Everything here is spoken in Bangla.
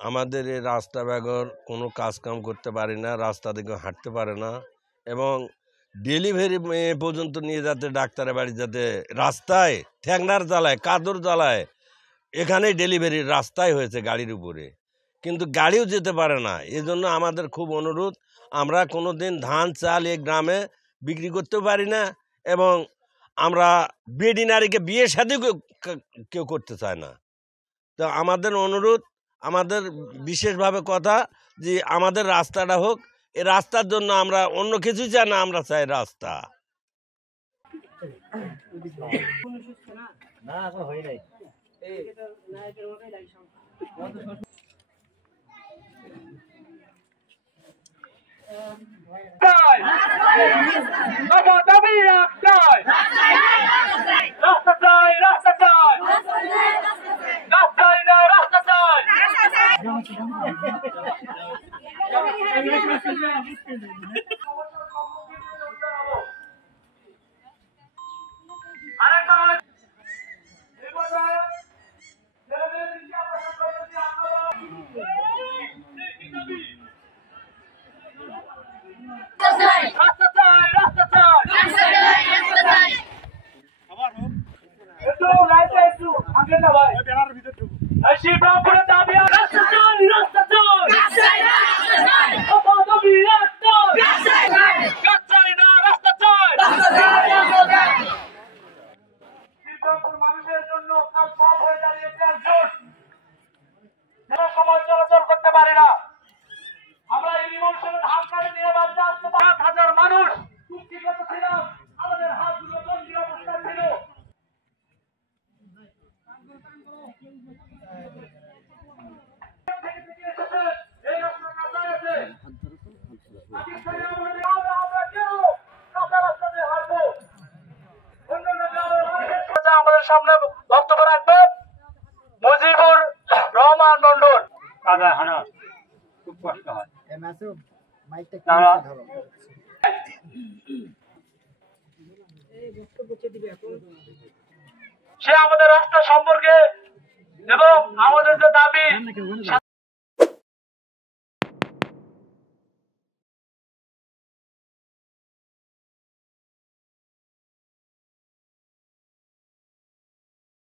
আমাদের এই রাস্তা বেগর কোনো কাজ কাম করতে পারি না, রাস্তা দিকে হাঁটতে পারে না, এবং ডেলিভারি পর্যন্ত নিয়ে যেতে ডাক্তারের বাড়ি যাতে রাস্তায় ঠ্যাংনার জ্বালায় কাদর জ্বালায়, এখানেই ডেলিভারির রাস্তায় হয়েছে গাড়ির উপরে, কিন্তু গাড়িও যেতে পারে না। এজন্য আমাদের খুব অনুরোধ, আমরা কোনো দিন ধান চাল এই গ্রামে বিক্রি করতেও পারি না, এবং আমরা বেডি নারীকে বিয়ে শাদী কেউ করতে চায় না। তো আমাদের অনুরোধ, আমাদের বিশেষভাবে কথা যে আমাদের রাস্তাটা হোক। এই রাস্তার জন্য আমরা অন্য কিছু চাই না, আমরা চাই রাস্তা। মানুষের জন্য কাল সব হয়ে দাঁড়িয়েছে একজন সময় চলাচল করতে পারি না। আমরা এই বিমর্ষণের হাত কাটে নিয়ে বাড়তে আসতে 5,000 মানুষ কুক্ষিগত ছিলাম, আমাদের হাতগুলো বন্দী অবস্থা ছিল। এই রাস্তা কাঁচা আছে, আমরা কেউ কাঁচা রাস্তা দিয়ে হাঁটবো। আমাদের সামনে বক্তব্য রাখবেন মুজিবুর রহমান মন্ডল। খুব কষ্ট হয়। সে আমাদের রাস্তা সম্পর্কে এবং আমাদের যে দাবি